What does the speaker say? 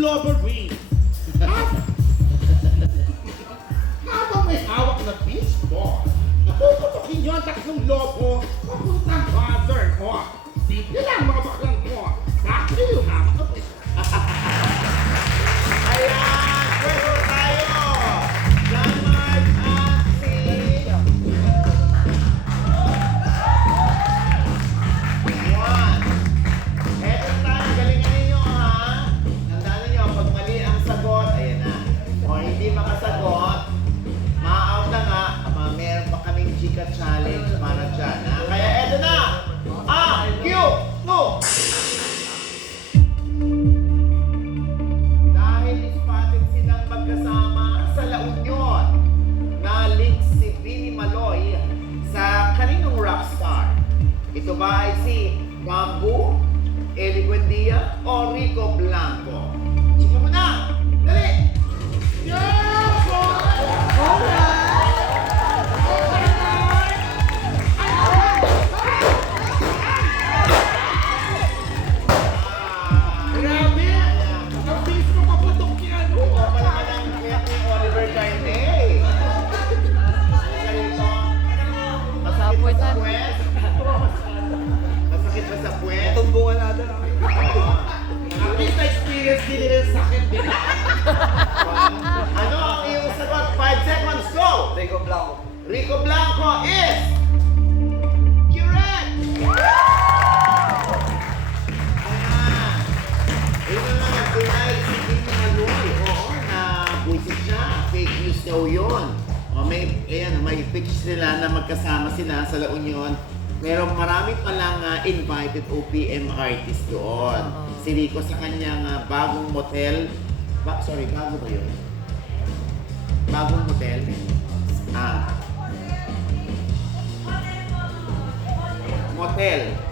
lover. Hab- Habang may hawak na beach ball, puputukin niyo ang tatlong lobo Ito ba ay si Bamboo, Eli Buendia, o Rico Blanco? Sa akin din. Ano ang iyong sagot? 5 seconds, go! Rico Blanco. Rico Blanco is correct! Ayan. Yun ang mga deny si Kim Maloy. Oo, na buisit siya. Fake news daw yun. O, may, ayan, may pictures nila na magkasama sila sa La Union. Pero marami palang ah, invited OPM artist doon. Si Rico sa kanyang ah, bagong motel. Ba, sorry, bago ba yun? Bagong motel. Ah. Motel.